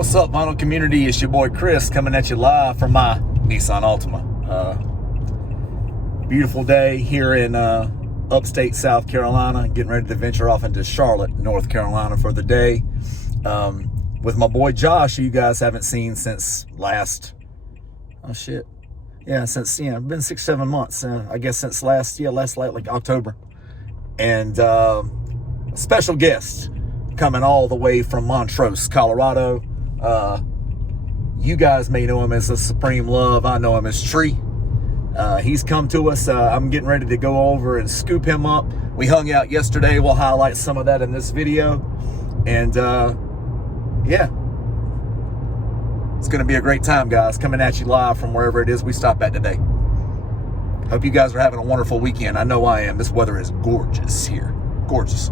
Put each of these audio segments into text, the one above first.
What's up, vinyl community? It's your boy Chris coming at you live from my Nissan Altima. Beautiful day here in upstate South Carolina. Getting ready to venture off into Charlotte, North Carolina for the day. With my boy Josh, who you guys haven't seen since last... Oh, shit. Yeah, since, been 6-7 months. I guess since last like October. And special guest coming all the way from Montrose, Colorado. You guys may know him as a Supreme Love. I know him as Tree. He's come to us. I'm getting ready to go over and scoop him up. We hung out yesterday. We'll highlight some of that in this video. And yeah, it's going to be a great time, guys. Coming at you live from wherever it is we stop at today. Hope you guys are having a wonderful weekend. I know I am. This weather is gorgeous here. Gorgeous.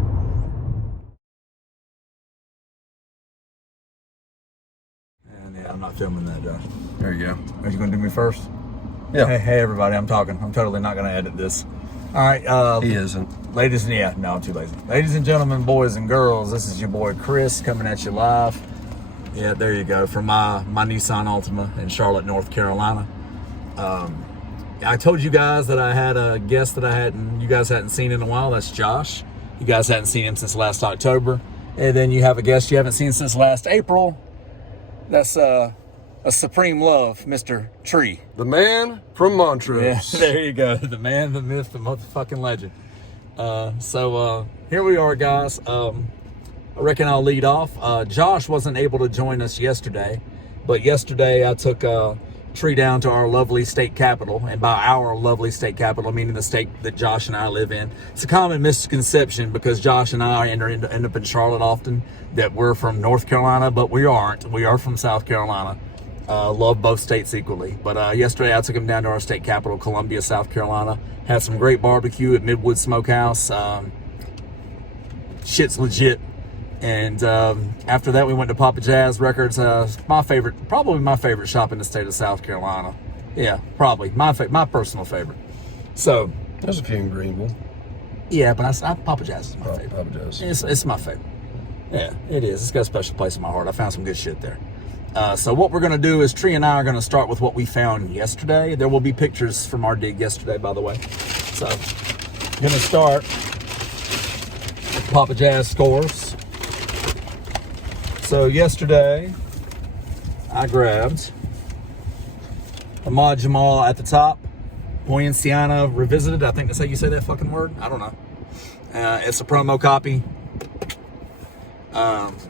I'm not filming that, Josh. There you go. Are you going to do me first? Yeah. Hey, everybody, I'm talking. I'm totally not going to edit this. All right. He isn't. Ladies and... no, I'm too lazy. Ladies and gentlemen, boys and girls, this is your boy Chris coming at you live. Yeah, there you go. From my Nissan Altima in Charlotte, North Carolina. I told you guys that I had a guest that you guys hadn't seen in a while. That's Josh. You guys hadn't seen him since last October. And then you have a guest you haven't seen since last April. That's a Supreme Love, Mr. Tree. The man from Montrose. Yeah, there you go. The man, the myth, the motherfucking legend. So here we are, guys. I reckon I'll lead off. Josh wasn't able to join us yesterday, but yesterday I took Tree down to our lovely state capital. And by our lovely state capital, meaning the state that Josh and I live in. It's a common misconception because Josh and I end up in Charlotte often that we're from North Carolina, but we aren't. We are from South Carolina. Love both states equally. But yesterday I took him down to our state capital, Columbia, South Carolina. Had some great barbecue at Midwood Smokehouse. Shit's legit. And after that, we went to Papa Jazz Records. Probably my favorite shop in the state of South Carolina. Yeah, probably my personal favorite. So there's a few in Greenville. Yeah, but Papa Jazz is my favorite. Papa Jazz. It's my favorite. Yeah, it is. It's got a special place in my heart. I found some good shit there. So what we're going to do is Tree and I are going to start with what we found yesterday. There will be pictures from our dig yesterday, by the way. So I'm going to start with Papa Jazz scores. So yesterday, I grabbed Ahmad Jamal at the top, Poinciana Revisited. I think that's how you say that fucking word. I don't know. It's a promo copy.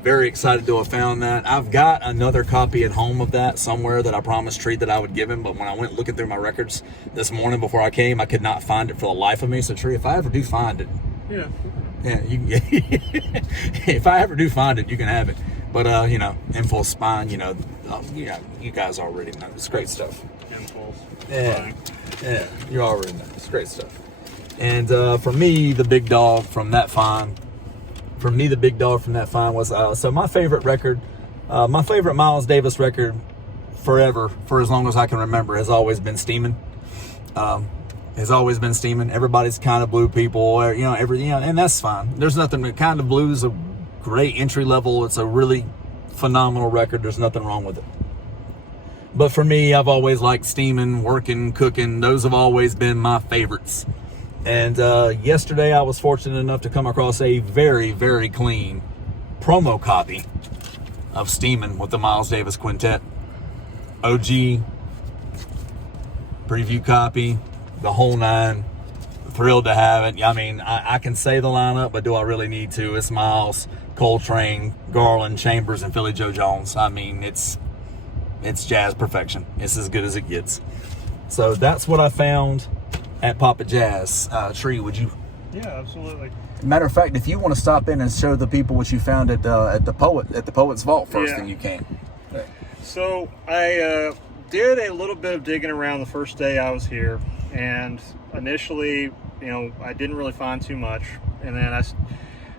Very excited to have found that. I've got another copy at home of that somewhere that I promised Tree that I would give him, but when I went looking through my records this morning before I came, I could not find it for the life of me. So Tree, if I ever do find it, yeah, if I ever do find it, you can have it. But Impulse Spine, you guys already know. It's great stuff. Impulse. Yeah, you already know. It's great stuff. And for me, the big dog from that find. Was so my favorite record, my favorite Miles Davis record forever, for as long as I can remember, has always been Steamin'. Everybody's Kind of Blue people, or, and that's fine. There's nothing. Kind of Blue is a great entry level. It's a really phenomenal record. There's nothing wrong with it. But for me, I've always liked Steamin', Working, Cooking. Those have always been my favorites. And yesterday I was fortunate enough to come across a very, very clean promo copy of Steamin' with the Miles Davis Quintet. OG, preview copy, the whole nine. Thrilled to have it. I mean, I can say the lineup, but do I really need to? It's Miles, Coltrane, Garland, Chambers, and Philly Joe Jones. I mean, it's jazz perfection. It's as good as it gets. So that's what I found at Papa Jazz. Tree, would you? Yeah, absolutely. Matter of fact, if you want to stop in and show the people what you found at the Poet's Vault first, then you can. Okay. So I did a little bit of digging around the first day I was here, and initially, I didn't really find too much, and then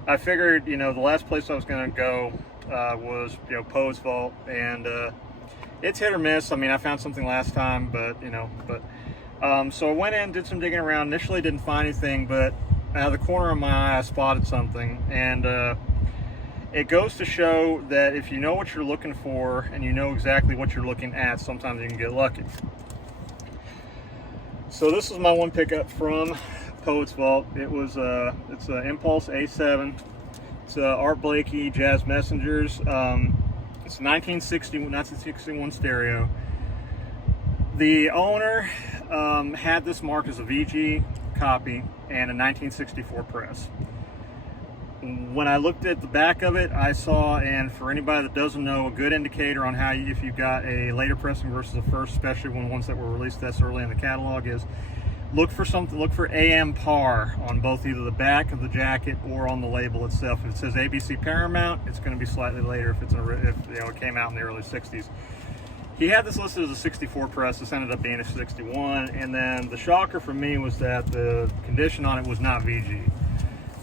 I figured, the last place I was going to go was Poet's Vault, and it's hit or miss. I mean, I found something last time, but so I went in, did some digging around. Initially didn't find anything, but out of the corner of my eye I spotted something, and it goes to show that if you know what you're looking for and you know exactly what you're looking at, sometimes you can get lucky. So this is my one pickup from Poet's Vault. It's an Impulse A7. It's Art Blakey Jazz Messengers. It's 1961 stereo. The owner had this marked as a VG copy and a 1964 press. When I looked at the back of it, I saw, and for anybody that doesn't know, a good indicator on how if you got a later pressing versus the first, especially when ones that were released this early in the catalog, is look for AM par on both either the back of the jacket or on the label itself. If it says ABC Paramount, it's going to be slightly later if it came out in the early 60s. He had this listed as a 64 press. This ended up being a 61, and then the shocker for me was that the condition on it was not VG.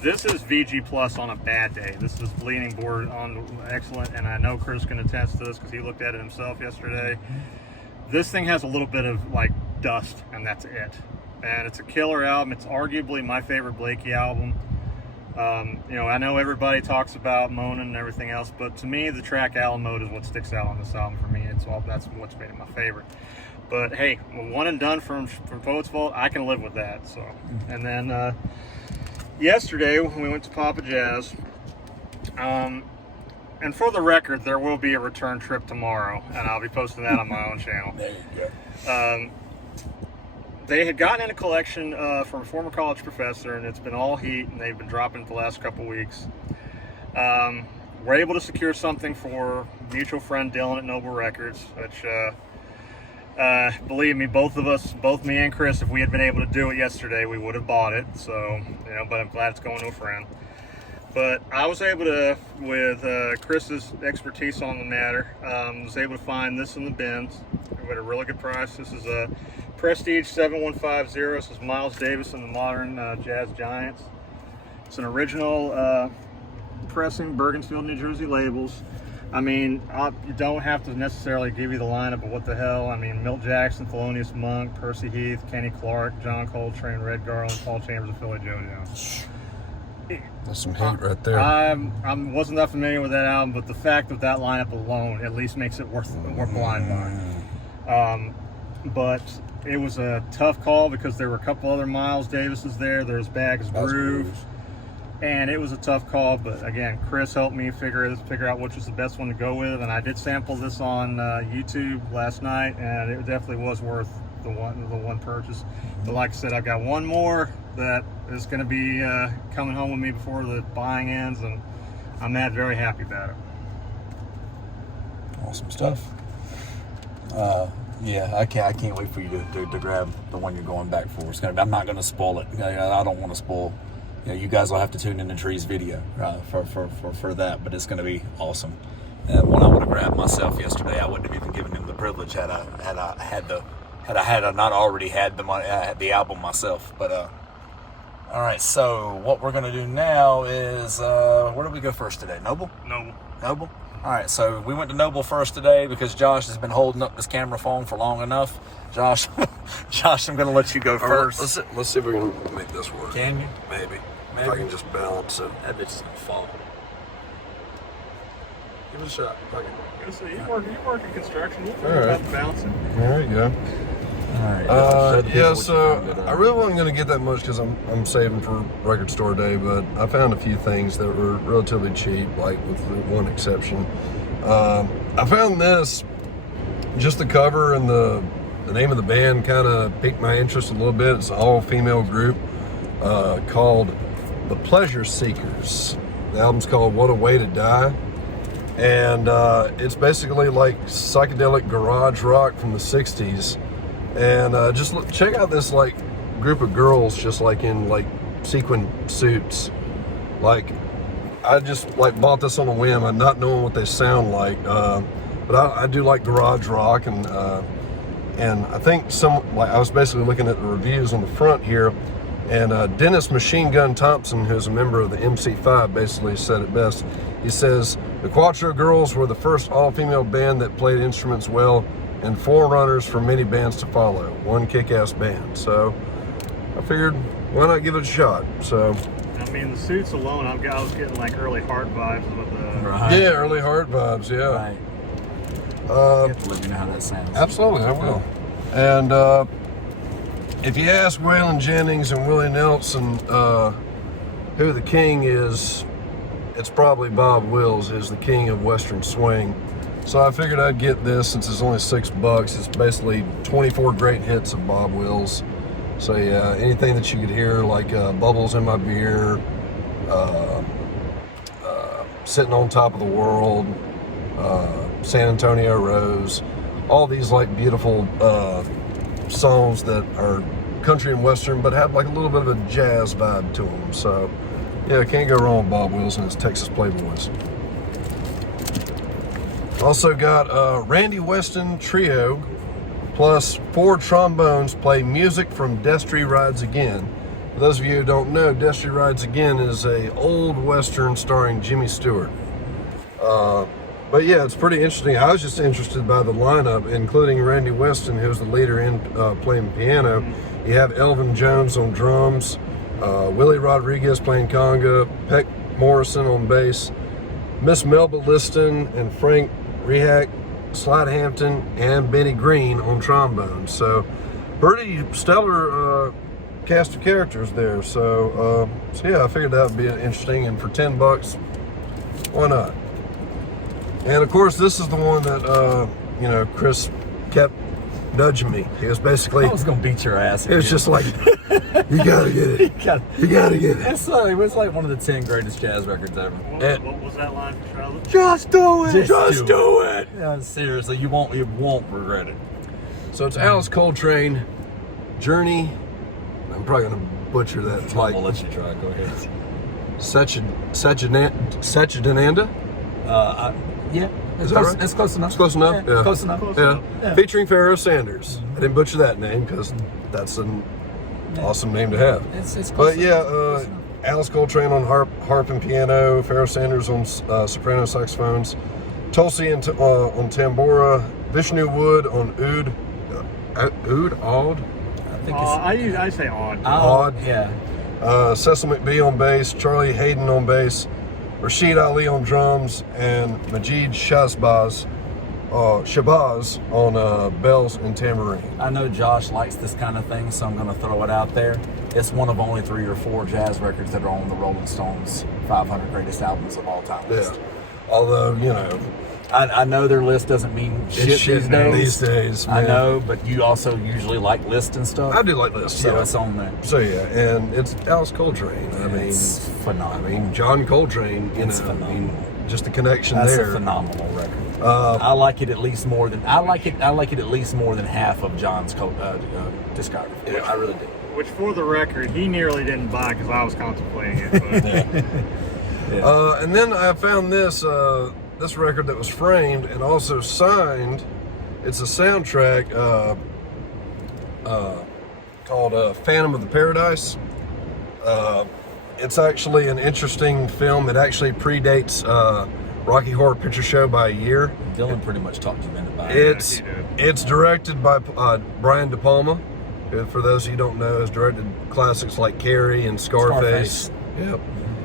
This is VG plus on a bad day. This is bleeding board on excellent, and I know Chris can attest to this because he looked at it himself yesterday. This thing has a little bit of like dust, and that's it. And it's a killer album. It's arguably my favorite Blakey album. I know everybody talks about Mona and everything else, but to me, the track Allen Mode is what sticks out on this album for me. That's what's made it my favorite. But hey, one and done from Poet's Vault, I can live with that. So, and then yesterday when we went to Papa Jazz, and for the record, there will be a return trip tomorrow, and I'll be posting that on my own channel. There you go. They had gotten in a collection from a former college professor, and it's been all heat, and they've been dropping it the last couple weeks. We're able to secure something for mutual friend Dylan at Noble Records, which, believe me, both me and Chris, if we had been able to do it yesterday, we would have bought it. So, but I'm glad it's going to a friend. But I was able to, with Chris's expertise on the matter, was able to find this in the bins at a really good price. This is a Prestige 7150. This is Miles Davis and the Modern Jazz Giants. It's an original pressing, Bergensfield, New Jersey labels. I mean, you don't have to necessarily give you the lineup, but what the hell? I mean, Milt Jackson, Thelonious Monk, Percy Heath, Kenny Clark, John Coltrane, Red Garland, Paul Chambers, and Philly Joe Jones. That's some heat right there. I wasn't that familiar with that album, but the fact of that lineup alone at least makes it worth blind buying. But it was a tough call because there were a couple other Miles Davises there. There's Bags Groove. And it was a tough call, but again, Chris helped me figure out which was the best one to go with, and I did sample this on YouTube last night, and it definitely was worth the one purchase. But like I said, I've got one more that is going to be coming home with me before the buying ends, and I'm very happy about it. Awesome stuff. Yeah, I can't wait for you to grab the one you're going back for. I'm not going to spoil it. I don't want to spoil. You guys will have to tune in to Tree's video for that, but it's going to be awesome. When I would have grabbed myself yesterday, I wouldn't have even given him the privilege had I not already had the album myself. But all right, so what we're going to do now is where did we go first today? Noble. All right, so we went to Noble first today because Josh has been holding up this camera phone for long enough. Josh, I'm going to let you go first. Let's see if we can make this work. Can you? Maybe. If I can just balance it. That bitch is going to fall. Give it a shot. You work in construction. You All right. about the bouncing. There you go. All right. So I really wasn't going to get that much because I'm saving for record store day, but I found a few things that were relatively cheap, like with one exception. I found this, just the cover and the name of the band kind of piqued my interest a little bit. It's an all-female group called The Pleasure Seekers. The album's called What a Way to Die. And it's basically like psychedelic garage rock from the 60s. And check out this like group of girls just like in like sequin suits. Like I just like bought this on a whim and not knowing what they sound like. But I do like garage rock, and I think I was basically looking at the reviews on the front here, and Dennis Machine Gun Thompson, who's a member of the MC5, basically said it best. He says, the Quattro Girls were the first all-female band that played instruments well and forerunners for many bands to follow. One kick-ass band. So I figured, why not give it a shot? So I mean, the suits alone, I was getting like early Heart vibes with the. Right. Yeah, early Heart vibes. Yeah. Right. You have to let me know how that sounds. Absolutely, I will. And if you ask Waylon Jennings and Willie Nelson who the king is, it's probably Bob Wills is the king of Western swing. So I figured I'd get this since it's only $6. It's basically 24 great hits of Bob Wills. So yeah, anything that you could hear, like Bubbles in My Beer, Sitting on Top of the World, San Antonio Rose, all these like beautiful songs that are country and western, but have like a little bit of a jazz vibe to them. So yeah, can't go wrong with Bob Wills and his Texas Playboys. Also got Randy Weston Trio, plus 4 trombones play music from Destry Rides Again. For those of you who don't know, Destry Rides Again is a old western starring Jimmy Stewart. But yeah, it's pretty interesting. I was just interested by the lineup, including Randy Weston, who's the leader in playing piano. You have Elvin Jones on drums, Willie Rodriguez playing conga, Peck Morrison on bass, Miss Melba Liston and Frank Rehack, Slidehampton, and Benny Green on trombone. So pretty stellar cast of characters there. So yeah, I figured that would be interesting, and for $10, why not? And of course, this is the one that Chris kept nudging me. He was basically, I was gonna beat your ass. It was just like, you gotta get it. You gotta get it. It was like one of the 10 greatest jazz records ever. What was that line for Charlotte? Just do it. Just do it. Yeah, seriously, you won't regret it. So it's Alice Coltrane, Journey. I'm probably gonna butcher that. Like, we'll let you try. Go ahead. Sachidananda? Yeah. Is that right? It's close enough. It's close enough? Yeah. Close enough. Yeah. Featuring Pharaoh Sanders. I didn't butcher that name because that's an awesome name to have. It's close But yeah, enough. Alice Coltrane on harp and piano, Pharaoh Sanders on soprano saxophones, Tulsi on tambura, Vishnu Wood on oud. I think it's I say odd. Odd. Yeah. Cecil McBee on bass, Charlie Hayden on bass, Rashid Ali on drums, and Majid Shabazz on bells and tambourine. I know Josh likes this kind of thing, so I'm going to throw it out there. It's one of only 3 or 4 jazz records that are on the Rolling Stones 500 greatest albums of all time list. Yeah. Although, I know their list doesn't mean shit these days. These days, I man. know, but you also usually like lists and stuff. I do like lists, So yeah. it's on there. So yeah, and it's Alice Coltrane. It's phenomenal. John Coltrane. It's phenomenal. Just the connection That's there. a phenomenal record. I like it at least more than half of John's discography. Yeah. I really do. Which, for the record, he nearly didn't buy because I was contemplating it. But And then I found this record that was framed and also signed. It's a soundtrack called Phantom of the Paradise. It's actually an interesting film. It actually predates Rocky Horror Picture Show by a year. Dylan pretty much talked to me about it. It's directed by Brian De Palma, who, for those of you who don't know, has directed classics like Carrie and Scarface. Yep.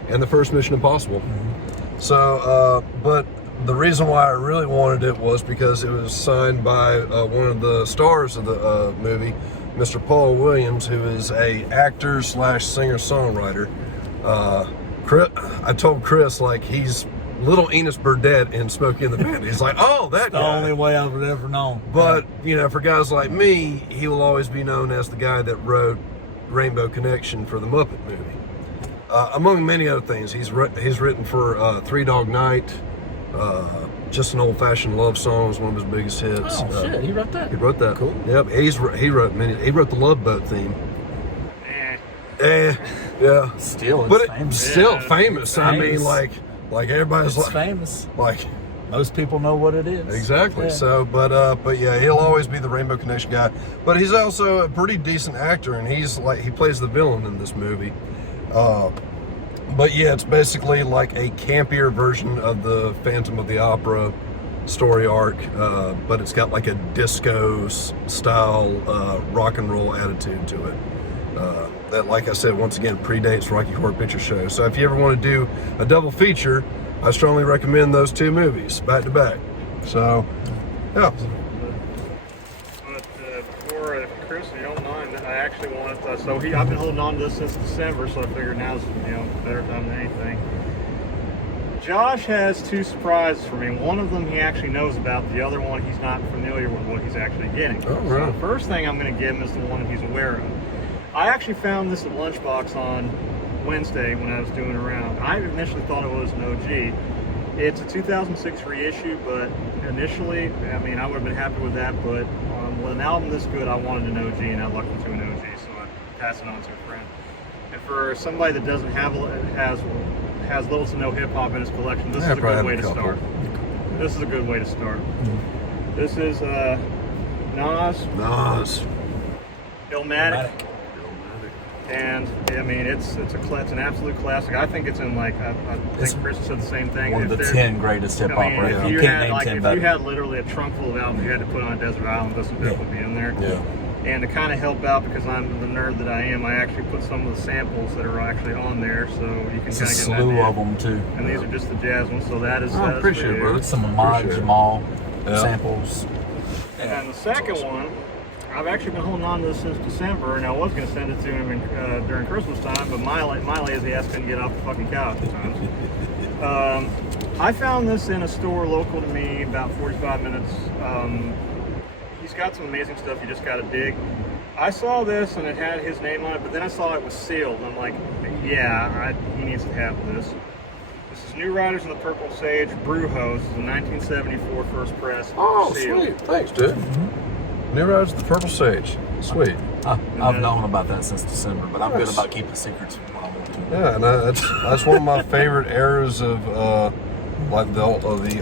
And the first Mission Impossible. Mm-hmm. So, but the reason why I really wanted it was because it was signed by one of the stars of the movie, Mr. Paul Williams, who is a actor / singer-songwriter. I told Chris, like, he's little Enos Burdett in Smokey and the Bandit. He's like, oh, that The guy. only way I've ever known. But, for guys like me, he will always be known as the guy that wrote Rainbow Connection for the Muppet movie. Among many other things, he's written for Three Dog Night, Just an Old-Fashioned Love Song is one of his biggest hits. Oh, shit, he wrote that? He wrote that. Cool. Yep, he wrote the Love Boat theme. Yeah. Still, it's But famous. still famous. I mean, famous. like everybody's It's like, famous. like, Most people know what it is. exactly. Yeah. So, but yeah, he'll always be the Rainbow Connection guy. But he's also a pretty decent actor, and he plays the villain in this movie. But yeah, it's basically like a campier version of the Phantom of the Opera story arc, but it's got like a disco style rock and roll attitude to it. that, like I said, once again, predates Rocky Horror Picture Show. So if you ever want to do a double feature, I strongly recommend those two movies back to back. So, yeah. But before Chris, if you don't mind, I actually wanted to, so I've been holding on to this since December, so I figured now's better time than anything. Josh has two surprises for me. One of them he actually knows about. The other one he's not familiar with what he's actually getting. Oh, right. So the first thing I'm going to give him is the one he's aware of. I actually found this at Lunchbox on Wednesday when I was doing around. I initially thought it was an OG. It's a 2006 reissue, but initially, I mean, I would have been happy with that, but with an album this good, I wanted an OG, and I lucked into an OG, so I passed it on to a friend. And for somebody that doesn't have, has little to no hip-hop in his collection, this is a good way to start. This is a good way to start. Mm-hmm. This is Nas. Illmatic. And I mean, it's an absolute classic. I think it's in like I think Chris said the same thing. One of the 10 greatest hip hop records. If you had literally a trunk full of albums you had to put on a desert island, this would definitely be in there. Yeah. And to kind of help out, because I'm the nerd that I am, I actually put some of the samples that are actually on there, so you can kind of get a slew of them too. And these are just the jazz ones, so that is. I appreciate it, bro. It's some Ahmad Jamal samples. And then the second one, I've actually been holding on to this since December, and I was going to send it to him during Christmas time, but my lazy ass couldn't get off the fucking couch at times. I found this in a store local to me, about 45 minutes. He's got some amazing stuff you just got to dig. I saw this and it had his name on it, but then I saw it was sealed, and I'm like, yeah, he needs to have this. This is New Riders in the Purple Sage Brew Hose. This is a 1974 first press. Oh, sealed. sweet. Thanks, dude. New Riders of the Purple Sage. Sweet. I've known about that since December, but I'm good about keeping secrets when I want to. Yeah, and that's one of my favorite eras of like the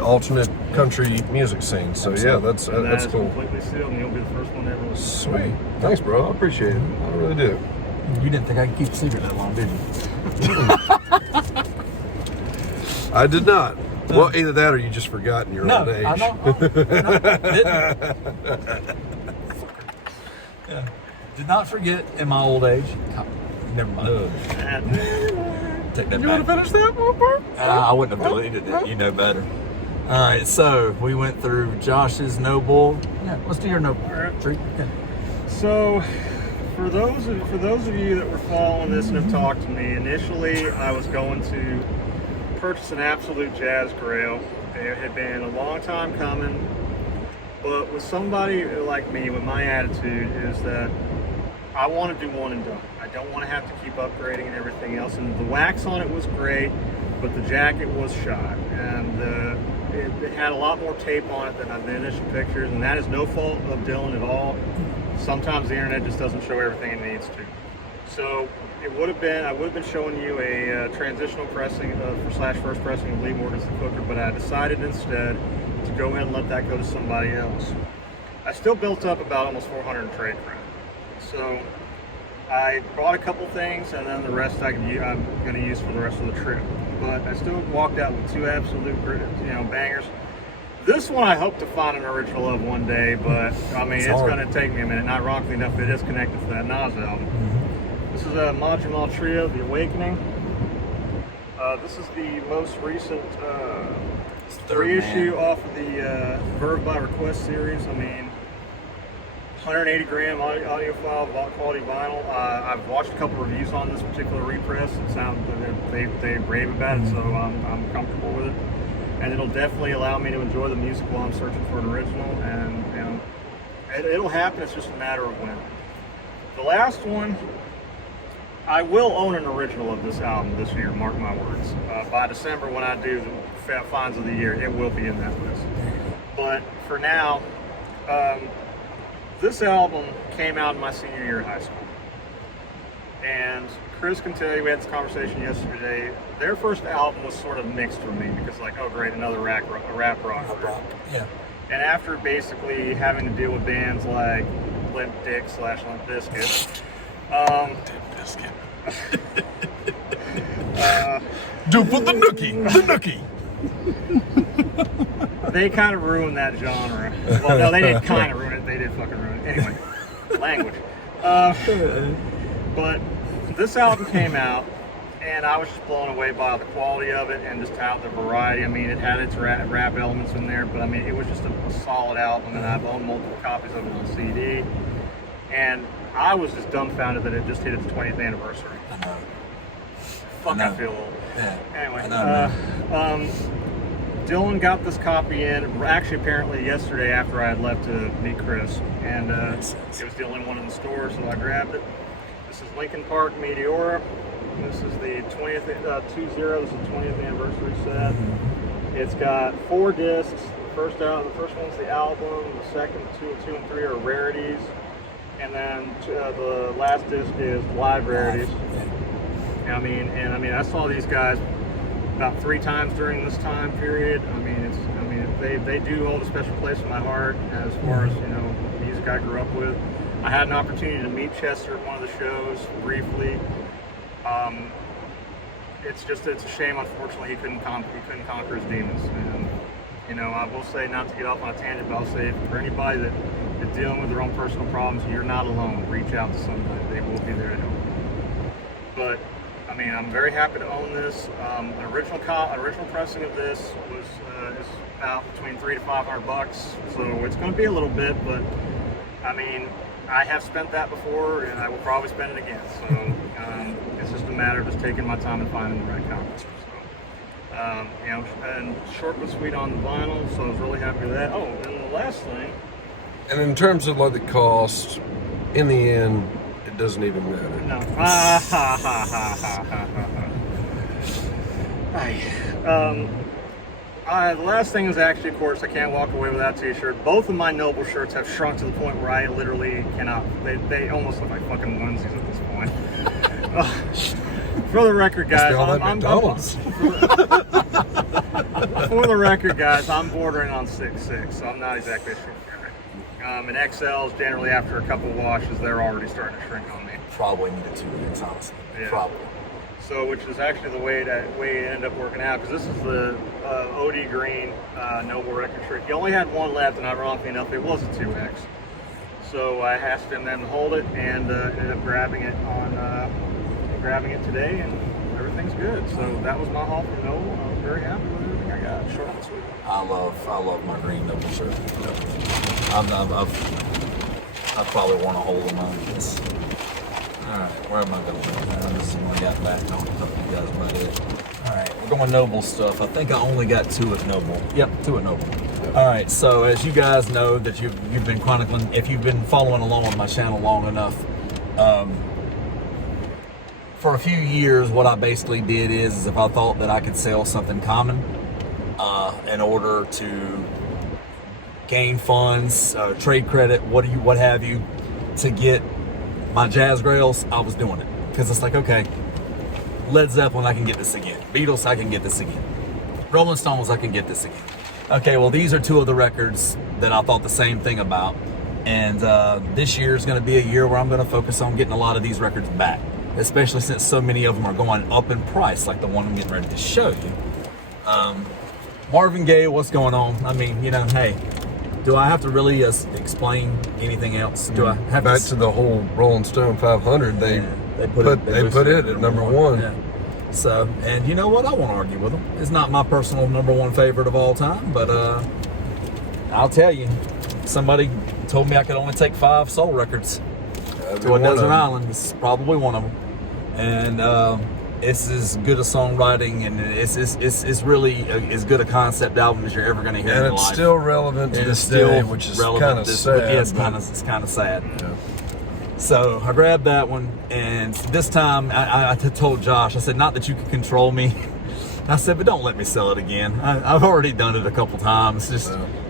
alternate country music scene. So yeah, that's cool. Completely sealed, and you'll be the first one ever. Sweet. Thanks, bro. I appreciate it. I really do. You didn't think I could keep a secret that long, did you? I did not. Well, either that or you just forgot in your old age. I know. Yeah. Did not forget in my old age. Never mind. Take that back. You want to finish that one, bro? I wouldn't have deleted it. You know better. All right, so we went through Josh's Noble. Yeah, let's do your Noble. All right. Yeah. So, for those of you that were following this and have talked to me, initially I was going to purchase an absolute jazz grail. It had been a long time coming, but with somebody like me, with my attitude, is that I want to do one and done. I don't want to have to keep upgrading and everything else. And the wax on it was great, but the jacket was shot, and it had a lot more tape on it than the initial pictures, and that is no fault of Dylan at all. Sometimes the internet just doesn't show everything it needs to. So I would have been showing you a transitional pressing /first pressing of Lee Morgan's The Cooker, but I decided instead to go ahead and let that go to somebody else. I still built up about almost 400 in trade credit. So I bought a couple things, and then the rest I'm going to use for the rest of the trip. But I still walked out with two absolute, bangers. This one I hope to find an original of one day, but I mean, it's going to take me a minute. Not ironically enough, it is connected to that Nas album. Mm-hmm. This is a Ahmad Jamal Trio, The Awakening. This is the most recent reissue off of the Verve by Request series. I mean, 180 gram audiophile quality vinyl. I've watched a couple reviews on this particular repress. It sounds they rave about it, so I'm comfortable with it. And it'll definitely allow me to enjoy the music while I'm searching for an original. And it'll happen. It's just a matter of when. The last one, I will own an original of this album this year. Mark my words. By December, when I do the Fat Finds of the Year, it will be in that list. But for now. This album came out in my senior year of high school. And Chris can tell you, we had this conversation yesterday, their first album was sort of mixed for me because oh great, another rap rock. Yeah. And after basically having to deal with bands like Limp Dick / Limp Bizkit. Dude, put the nookie. They kind of ruined that genre. Well, no, they didn't kind of ruin it. They did fucking ruin it. Anyway, language. But this album came out, and I was just blown away by the quality of it and just how the variety. I mean, it had its rap elements in there, but I mean, it was just a solid album, and I've owned multiple copies of it on CD. And I was just dumbfounded that it just hit its 20th anniversary. I know. Fuck, I feel old. Yeah. Anyway, I know, Dylan got this copy in, actually apparently yesterday after I had left to meet Chris, and it was the only one in the store, so I grabbed it. This is Linkin Park Meteora. This is the 20th, this is the 20th anniversary set. It's got 4 discs. The first one's the album, the second, 2 and 3 are rarities, and then the last disc is live rarities. I mean, I saw these guys about 3 times during this time period. They do hold a special place in my heart as far as, music I grew up with. I had an opportunity to meet Chester at one of the shows briefly. It's a shame, unfortunately, he couldn't conquer his demons. And I will say, not to get off on a tangent, but I'll say for anybody that is dealing with their own personal problems, you're not alone. Reach out to somebody; they will be there to help. But I'm very happy to own this. An original pressing of this is about between $300 to $500, so it's going to be a little bit, but I have spent that before, and I will probably spend it again. So it's just a matter of just taking my time and finding the right copies. So, and short but sweet on the vinyl, so I was really happy with that. Oh, and the last thing. And in terms of like the cost, in the end, it doesn't even matter. No. The last thing is actually, of course, I can't walk away with that t-shirt. Both of my Noble shirts have shrunk to the point where I literally cannot. They almost look like fucking onesies at this point. For the record, guys, for the record, guys, I'm bordering on 6'6", so I'm not exactly a short guy. And XLs, generally after a couple washes, they're already starting to shrink on me. Probably needed 2 weeks, honestly. Yeah. Probably. So, which is actually the way it ended up working out, because this is the OD Green Noble record shirt. He only had one left, and ironically enough, it was a 2X. So I asked him then to hold it, and ended up grabbing it today, and everything's good. So that was my haul from Noble. I was very happy with everything I got. Short and sweet. I love my green Noble shirt. I've probably worn a hole in mine. Alright, where am I going to go? This is when I got back. I'll talk to you guys about it. Alright, we're going Noble stuff. I think I only got 2 at Noble. Yep, 2 at Noble. Alright, so as you guys know that you've been chronicling, if you've been following along on my channel long enough, for a few years, what I basically did is if I thought that I could sell something common in order to gain funds, trade credit, what have you, to get my jazz grails, I was doing it. Because it's like, okay, Led Zeppelin, I can get this again. Beatles, I can get this again. Rolling Stones, I can get this again. Okay, well, these are 2 of the records that I thought the same thing about. And this year is going to be a year where I'm going to focus on getting a lot of these records back. Especially since so many of them are going up in price, like the one I'm getting ready to show you. Marvin Gaye, what's going on? Hey, do I have to really explain anything else? Do I have back to the whole Rolling Stone 500? They put it at number 1. Yeah. So, and you know what? I won't argue with them. It's not my personal number 1 favorite of all time, but I'll tell you, somebody told me I could only take 5 soul records to a desert island. This is probably one of them, and it's as good a songwriting, and it's really as good a concept album as you're ever going to hear in your life. And it's still relevant to this day, which is kind of sad. Yeah, it's kind of sad. Yeah. So I grabbed that one, and this time I told Josh, I said, not that you can control me. I said, but don't let me sell it again. I've already done it a couple times.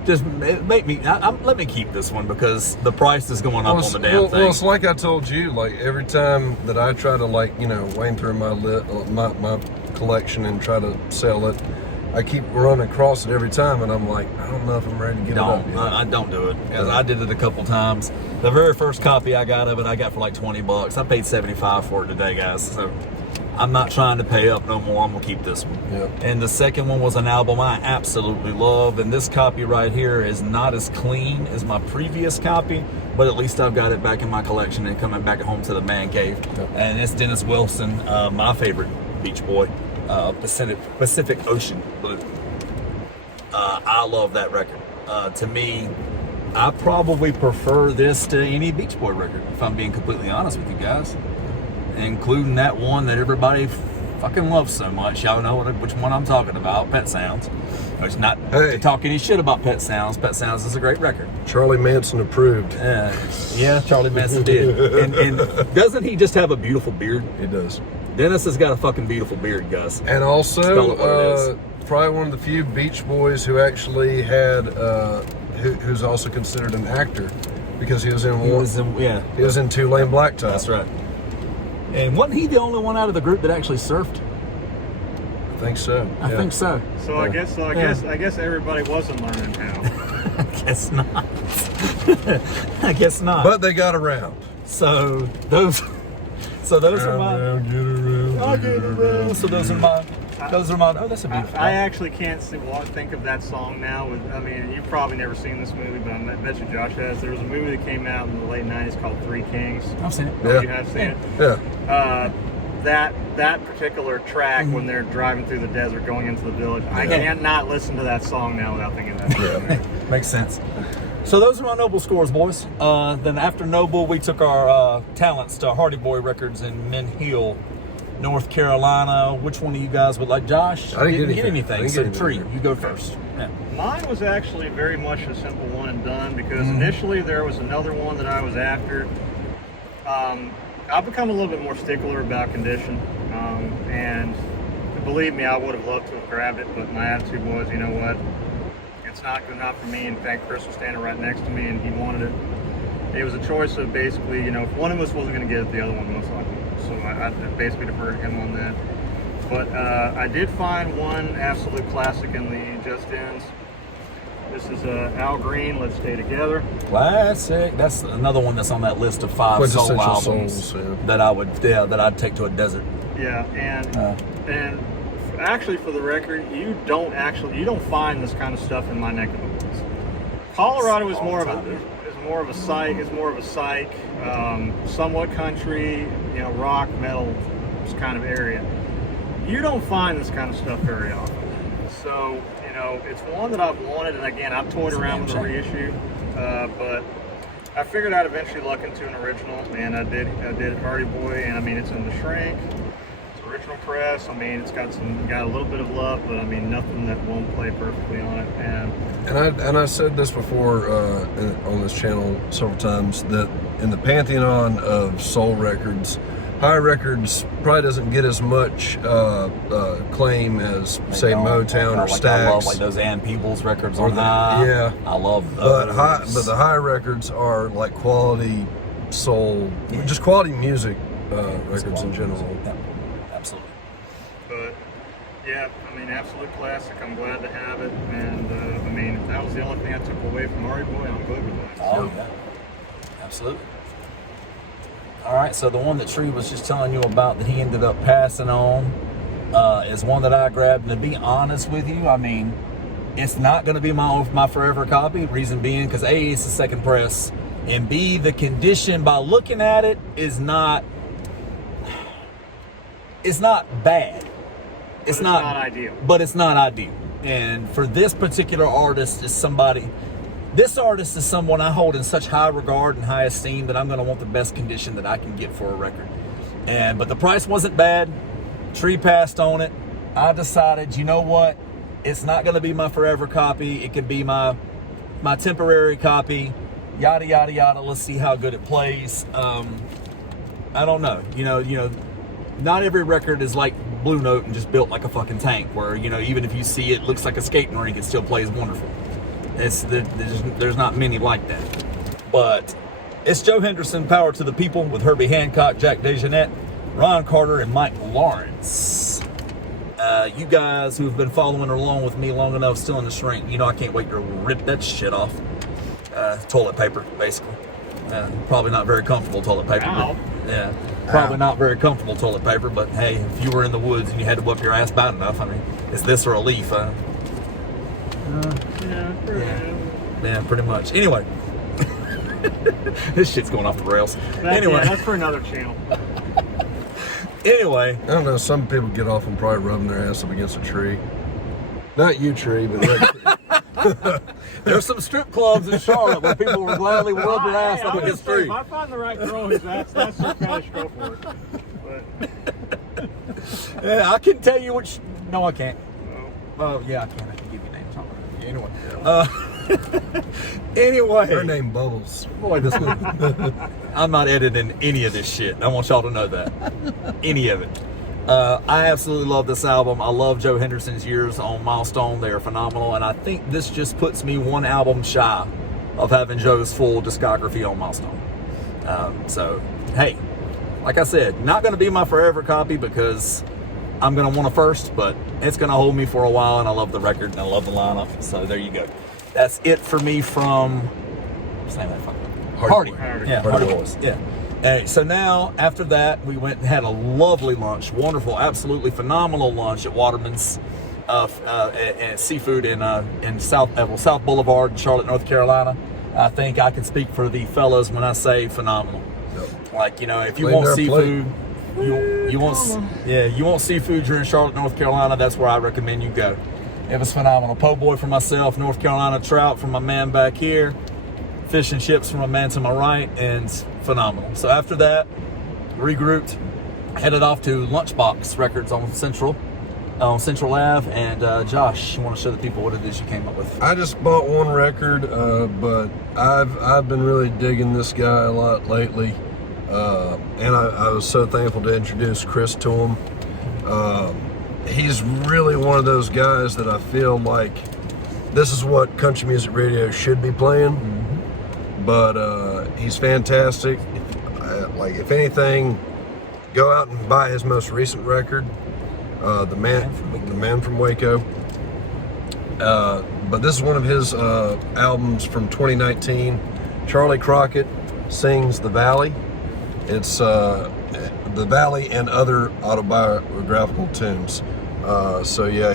Just make me. Let me keep this one because the price is going up on the damn thing. Well, it's like I told you. Like every time that I try to wane through my collection and try to sell it, I keep running across it every time, and I'm like, I don't know if I'm ready to get it up yet. I don't do it because I did it a couple times. The very first copy I got of it, I got for like $20. I paid $75 for it today, guys. So I'm not trying to pay up no more. I'm gonna keep this one. Yeah. And the second one was an album I absolutely love. And this copy right here is not as clean as my previous copy, but at least I've got it back in my collection and coming back home to the man cave. Yeah. And it's Dennis Wilson, my favorite Beach Boy, Pacific Ocean Blue. I love that record. To me, I probably prefer this to any Beach Boy record, if I'm being completely honest with you guys. Including that one that everybody fucking loves so much. Y'all know which one I'm talking about, Pet Sounds. It's not to talk any shit about Pet Sounds. Pet Sounds is a great record. Charlie Manson approved. Yeah, Charlie Manson did. And doesn't he just have a beautiful beard? He does. Dennis has got a fucking beautiful beard, Gus. And also, probably one of the few Beach Boys who actually had, who's also considered an actor, because he was in he was in Tulane Blacktop. That's right. And wasn't he the only one out of the group that actually surfed? I think so. I think so. So I guess everybody wasn't learning how. I guess not. I guess not. But they got around. So those are my. Get around. So those are my. Oh, that's a beautiful. I actually can't think of that song now. You've probably never seen this movie, but I bet you Josh has. There was a movie that came out in the late '90s called Three Kings. I've seen it. Oh, you have seen it? Yeah. That particular track when they're driving through the desert going into the village, I can't not listen to that song now without thinking of that. Yeah. Makes sense. So those are my Noble scores, boys. Then after Noble, we took our talents to Hardy Boy Records in Mint Hill, North Carolina. Which one of you guys would like? Josh? I didn't get anything. So Tree, you go first. Yeah. Mine was actually very much a simple one and done, because initially there was another one that I was after. I've become a little bit more stickler about condition, and believe me, I would have loved to have grabbed it, but my attitude was, you know what, it's not good enough for me. In fact, Chris was standing right next to me and he wanted it. It was a choice of basically, if one of us wasn't going to get it, the other one most likely. So I basically deferred to him on that. But I did find one absolute classic in the Just Ends. This is Al Green, Let's Stay Together. Classic. That's another one that's on that list of 5 soul albums that I'd take to a desert. Yeah, and actually, for the record, you don't find this kind of stuff in my neck of the woods. Colorado is more of a psych, somewhat country, rock, metal kind of area. You don't find this kind of stuff very often. So, it's one that I've wanted, and again, I've toyed around with a reissue, but I figured I'd eventually look into an original, and I did Hardy Boy, and it's in the shrink. It's original press. It's got a little bit of love, but nothing that won't play perfectly on it. And I said this before on this channel several times, that in the pantheon of soul records, High Records probably doesn't get as much claim as, say, Motown or Stax. I love those Ann Peebles records on High. Yeah, I love those. But the High Records are like quality soul, just quality music records in general. Yeah, absolutely. But yeah, absolute classic. I'm glad to have it, and if that was the only thing I took away from Hardy Boy, I'm good with that. Oh yeah, absolutely. All right, so the one that Tree was just telling you about that he ended up passing on is one that I grabbed. And to be honest with you, it's not going to be my forever copy. Reason being, because A, it's the second press, and B, the condition by looking at it is not. It's not bad. It's not ideal. But it's not ideal. And for this particular artist, this artist is someone I hold in such high regard and high esteem that I'm going to want the best condition that I can get for a record. But the price wasn't bad. Tree passed on it. I decided, you know what? It's not going to be my forever copy. It can be my temporary copy. Yada yada yada. Let's see how good it plays. I don't know. Not every record is like Blue Note and just built like a fucking tank, where even if you see it looks like a skating rink, it still plays wonderful. There's not many like that. But it's Joe Henderson, Power to the People, with Herbie Hancock, Jack DeJohnette, Ron Carter, and Mike Lawrence. You guys who have been following along with me long enough, still in the shrink, I can't wait to rip that shit off. Toilet paper, basically. Probably not very comfortable toilet paper. Yeah. Probably not very comfortable toilet paper, but hey, if you were in the woods and you had to whip your ass bad enough, I mean, is this or a leaf, huh? Yeah, pretty much. Anyway. This shit's going off the rails. Anyway. That's for another channel. Anyway. I don't know, some people get off and probably rubbing their ass up against a tree. Not you, tree, but that tree. There's some strip clubs in Charlotte where people will gladly rub their ass up against a tree. If I find the right girl who's that's her fetish, go for it. But Yeah, I can tell you which. No, I can't. Oh, yeah, I can. I can give you names. Anyway. Anyway. Her name Bubbles. Boy, this I'm not editing any of this shit. I want y'all to know that. Any of it. I absolutely love this album. I love Joe Henderson's years on Milestone. They are phenomenal. And I think this just puts me one album shy of having Joe's full discography on Milestone. So, hey, like I said, not going to be my forever copy because I'm going to want a first, but it's going to hold me for a while. And I love the record and I love the lineup. So there you go. That's it for me from Hardy. Yeah, Hardy Boys. Yeah. So now, after that, we went and had a lovely lunch, wonderful, absolutely phenomenal lunch at Waterman's and seafood in South Boulevard, Charlotte, North Carolina. I think I can speak for the fellas when I say phenomenal. Yep. Like, you know, if you want seafood, you want seafood, you're in Charlotte, North Carolina, that's where I recommend you go. It was phenomenal. Po' boy for myself, North Carolina trout from my man back here, fish and chips from my man to my right, and phenomenal. So after that, regrouped, headed off to Lunchbox Records on Central Ave. And Josh, you want to show the people what it is you came up with? I just bought one record, but I've been really digging this guy a lot lately, and I was so thankful to introduce Chris to him. He's really one of those guys that I feel like this is what country music radio should be playing. Mm-hmm. But he's fantastic. Like, if anything, go out and buy his most recent record, The Man from Waco. But this is one of his albums from 2019. Charlie Crockett Sings The Valley. It's The Valley and Other Autobiographical Tunes. So yeah,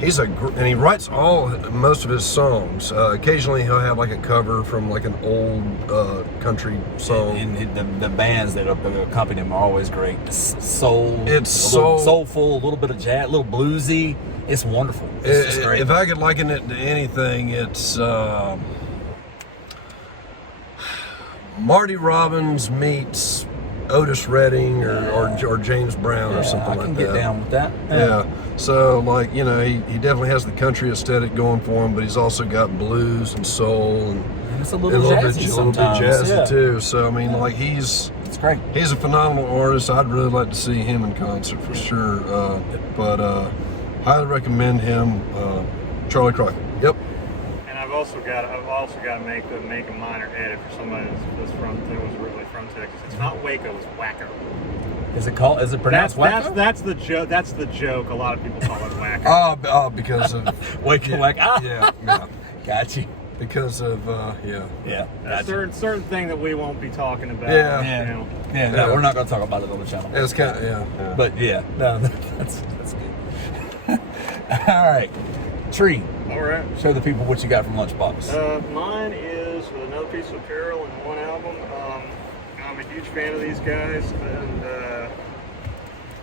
and he writes most of his songs. Occasionally he'll have like a cover from like an old country song. And the bands that accompany him are always great. It's soulful, a little bit of jazz, a little bluesy. It's wonderful. It's just great. If I could liken it to anything, it's Marty Robbins meets Otis Redding or James Brown or something like that. I can get down with that. Yeah. So, like, you know, he definitely has the country aesthetic going for him, but he's also got blues and soul and it's a little bit jazzy too. So, I mean, like, it's great. He's a phenomenal artist. I'd really like to see him in concert for sure. But highly recommend him, Charlie Crockett. Yep. And I've also got to make a minor edit for somebody that was originally from Texas. It's not Waco, it's Wacko. Is it pronounced Wacko? That's the joke. That's the joke. A lot of people call it Wacko. Oh, because of Waco, Wacko. Yeah. Got you. Because of A certain thing that we won't be talking about. No, we're not going to talk about it on the channel. It's kind of But that's good. All right, Tree. All right. Show the people what you got from Lunchbox. Mine is another piece of apparel and one album. I'm a huge fan of these guys, and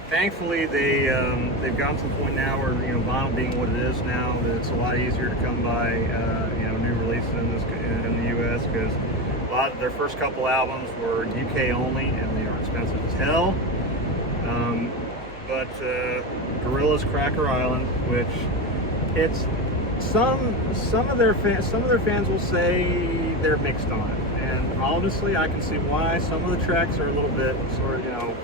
thankfully they've gotten to the point now where, you know, vinyl being what it is now, that it's a lot easier to come by new releases in the U.S. because a lot of their first couple albums were UK only and they are expensive as hell. But Gorilla's Cracker Island, which it's some of their fans will say they're mixed on it, and honestly I can see why. Some of the tracks are a little bit sort of, you know,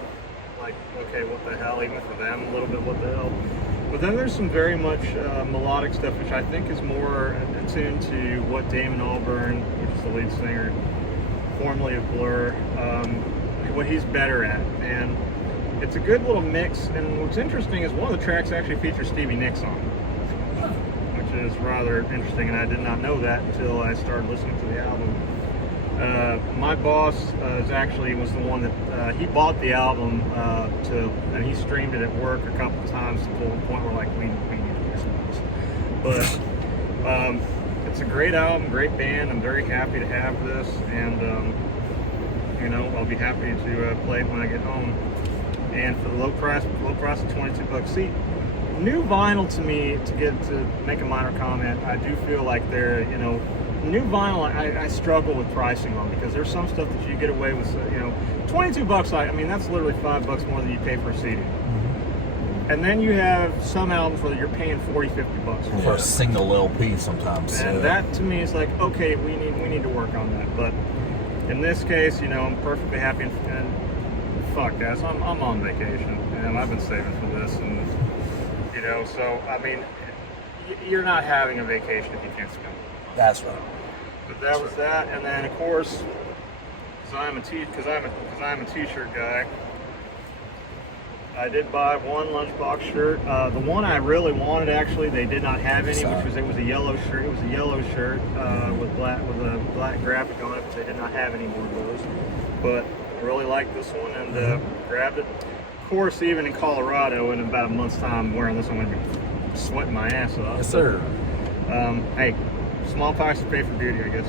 like, okay, what the hell, even for them, a little bit what the hell. But then there's some very much melodic stuff, which I think is more attuned to what Damon Albarn, which is the lead singer, formerly of Blur, what he's better at. And it's a good little mix, and what's interesting is one of the tracks actually features Stevie Nicks on it, which is rather interesting, and I did not know that until I started listening to the album. My boss was the one that he bought the album and he streamed it at work a couple of times to the point where like we need to listen to this. But it's a great album, great band. I'm very happy to have this, and I'll be happy to play it when I get home. And for the low price of $22. See, new vinyl to me, to make a minor comment, I do feel like they're, new vinyl, I struggle with pricing on, because there's some stuff that you get away with, $22. I mean, that's literally $5 more than you pay for a CD. And then you have some albums where you're paying $40-50 for a single LP sometimes. And that to me is like, okay, we need to work on that. But in this case, I'm perfectly happy. And fuck, guys, I'm on vacation, and I've been saving for this, and so I mean, you're not having a vacation if you can't spend it. That's right. But that was that, and then of course, because I'm a t-shirt guy, I did buy one Lunchbox shirt. The one I really wanted, actually, they did not have any, it was a yellow shirt. It was a yellow shirt with a black graphic on it, but they did not have any more of those. But I really liked this one and grabbed it. Of course, even in Colorado, in about a month's time, wearing this, I'm going to be sweating my ass off. Yes, sir. Hey, small price to pay for beauty, I guess.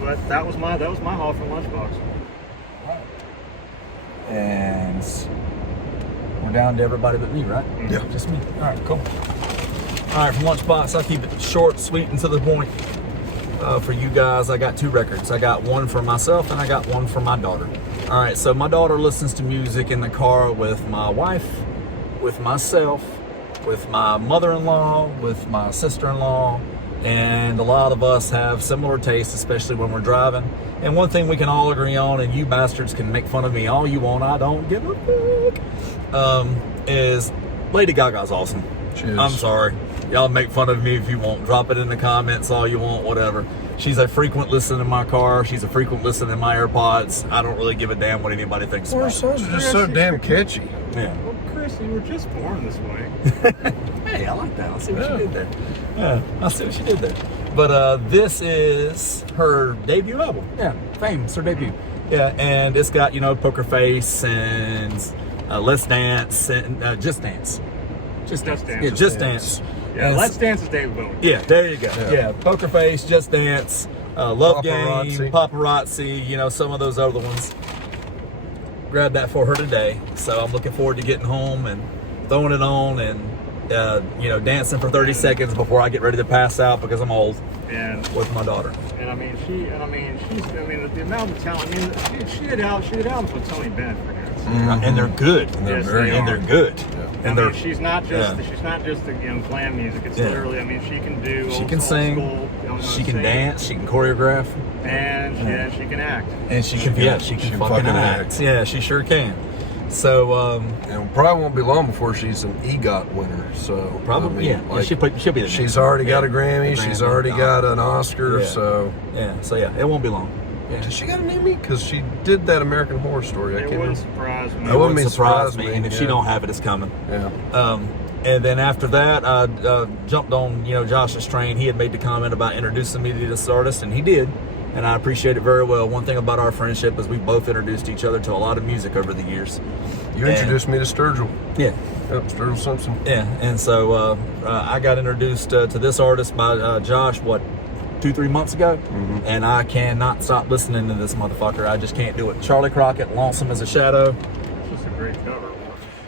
But that was my haul from Lunchbox. And we're down to everybody but me, right? Yeah. Just me. All right, cool. All right, from Lunchbox, I'll keep it short, sweet, and to the point. For you guys, I got 2 records. I got one for myself, and I got one for my daughter. All right, so my daughter listens to music in the car with my wife, with myself, with my mother-in-law, with my sister-in-law, and a lot of us have similar tastes, especially when we're driving. And one thing we can all agree on, and you bastards can make fun of me all you want, I don't give a fuck, is Lady Gaga's awesome. Cheers. I'm sorry. Y'all make fun of me if you want. Drop it in the comments all you want, whatever. She's a frequent listener in my car. She's a frequent listener in my AirPods. I don't really give a damn what anybody thinks Well, her about it. songs are just so damn catchy. Yeah. Well, Chris, you were just born this way. Hey, I like that. I see what she did there. Yeah, I see what she did there. But this is her debut album. Yeah, Fame. It's her debut. Yeah, and it's got, Poker Face and Let's Dance and Just Dance. Just Dance. Yeah, Just Dance. Yeah, And Let's Dance is David Bowie. Yeah, there you go. Yeah. Yeah, Poker Face, Just Dance, Love Paparazzi. Game, Paparazzi, some of those other ones. Grabbed that for her today. So I'm looking forward to getting home and throwing it on and, dancing for 30 seconds before I get ready to pass out because I'm old And with my daughter. the amount of talent. She did albums with Tony Bennett, for God's sake. And they're good. And they're Yes, very they And are. they're good. And they're she's not just the glam music. It's literally, she can do. She old can sing, school, she can sing, dance, she can choreograph, and she can act. and she can fucking act. Yeah, she sure can. So And probably won't be long before she's an EGOT winner. So probably she'll be the she's already got a Grammy. The She's Grammy, already got an Oscar. Yeah. So it won't be long. Yeah. did she got an Emmy? Because she did that American Horror Story. I It can't wouldn't remember. surprise me. That wouldn't Wouldn't surprise surprise me, me, and if she yeah. don't have it, it's coming. Yeah. And then after that, I jumped on Josh's train. He had made the comment about introducing me to this artist, and he did, and I appreciate it very well. One thing about our friendship is we both introduced each other to a lot of music over the years. You introduced me to Sturgill. Yeah. Yep, Sturgill Simpson. Yeah, and so I got introduced to this artist by Josh, 2-3 months ago, and I cannot stop listening to this motherfucker. I just can't do it. Charlie Crockett, Lonesome as a Shadow. It's just a great cover.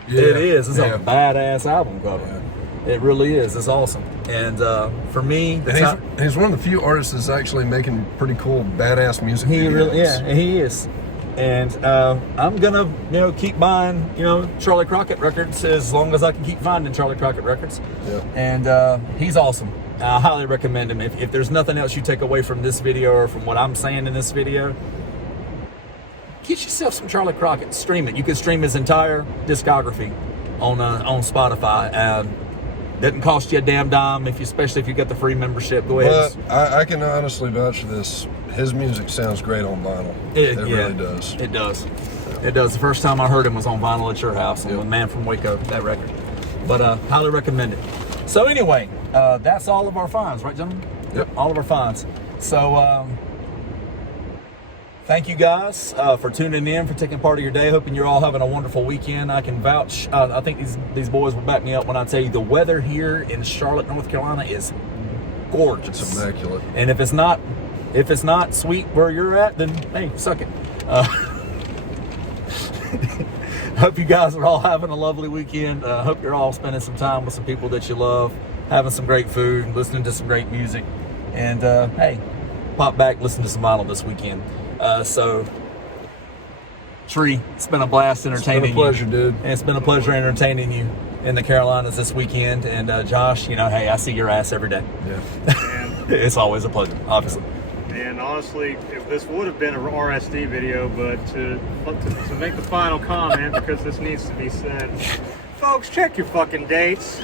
Yeah. It is. It's Yeah. a badass album cover. It really is. It's awesome. And for me, And he's one of the few artists that's actually making pretty cool, badass music. he videos. really, he is. And I'm gonna, keep buying, Charlie Crockett records as long as I can keep finding Charlie Crockett records. Yeah. And he's awesome. I highly recommend him. If there's nothing else you take away from this video or from what I'm saying in this video, get yourself some Charlie Crockett. Stream it. You can stream his entire discography on Spotify. Doesn't cost you a damn dime, especially if you get the free membership. Go ahead. But I can honestly vouch for this. His music sounds great on vinyl. It really does. It does. It does. The first time I heard him was on vinyl at your house on the Man from Waco, that record. But highly recommend it. So anyway, that's all of our finds, right, gentlemen? Yep. All of our finds. So thank you guys for tuning in, for taking part of your day. Hoping you're all having a wonderful weekend. I can vouch. I think these boys will back me up when I tell you the weather here in Charlotte, North Carolina is gorgeous. It's immaculate. And if it's not sweet where you're at, then hey, suck it. Hope you guys are all having a lovely weekend. Hope you're all spending some time with some people that you love, having some great food, listening to some great music, and hey, pop back, listen to some vinyl this weekend. So, Tree, it's been a blast entertaining you. It's been a pleasure, dude. And it's been a pleasure entertaining you in the Carolinas this weekend. And Josh, you know, hey, I see your ass every day. Yeah. It's always a pleasure, obviously. And honestly, if this would have been a RSD video, but to make the final comment, because this needs to be said, folks, check your fucking dates.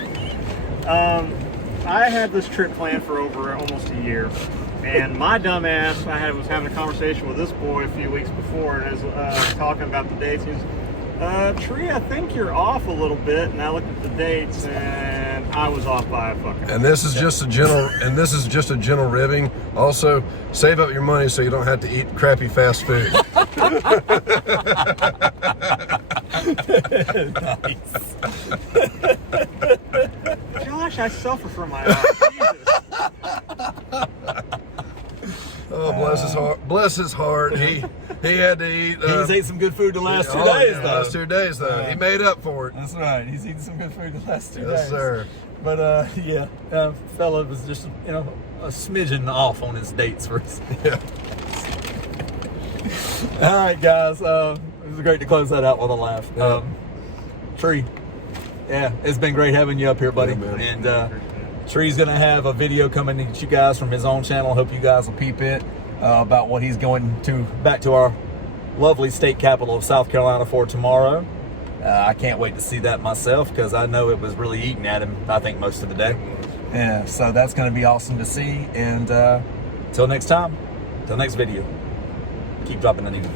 I had this trip planned for over almost a year, and my dumb ass, was having a conversation with this boy a few weeks before, and as talking about the dates, he's Tree, I think you're off a little bit, and I looked at the dates, and I was off by a fucking. And this is just a gentle ribbing. Also, save up your money so you don't have to eat crappy fast food. Nice. Josh, I suffer from my eyes. Jesus. Oh, bless his heart. Bless his heart. He had to eat. He's ate some good food the last 2 days, though. Last 2 days, though. He made up for it. That's right. He's eating some good food the last 2 days. Yes, sir. But yeah, fella was just, you know, a smidgen off on his dates first. Yeah. All right, guys. It was great to close that out with a laugh. Tree, yeah, it's been great having you up here, buddy. Yeah, man. And Tree's gonna have a video coming to you guys from his own channel. Hope you guys will peep it about what he's going to back to our lovely state capital of South Carolina for tomorrow. I can't wait to see that myself because I know it was really eating at him, I think, most of the day. Yeah, so that's going to be awesome to see. And till next time, till next video, keep dropping the needle.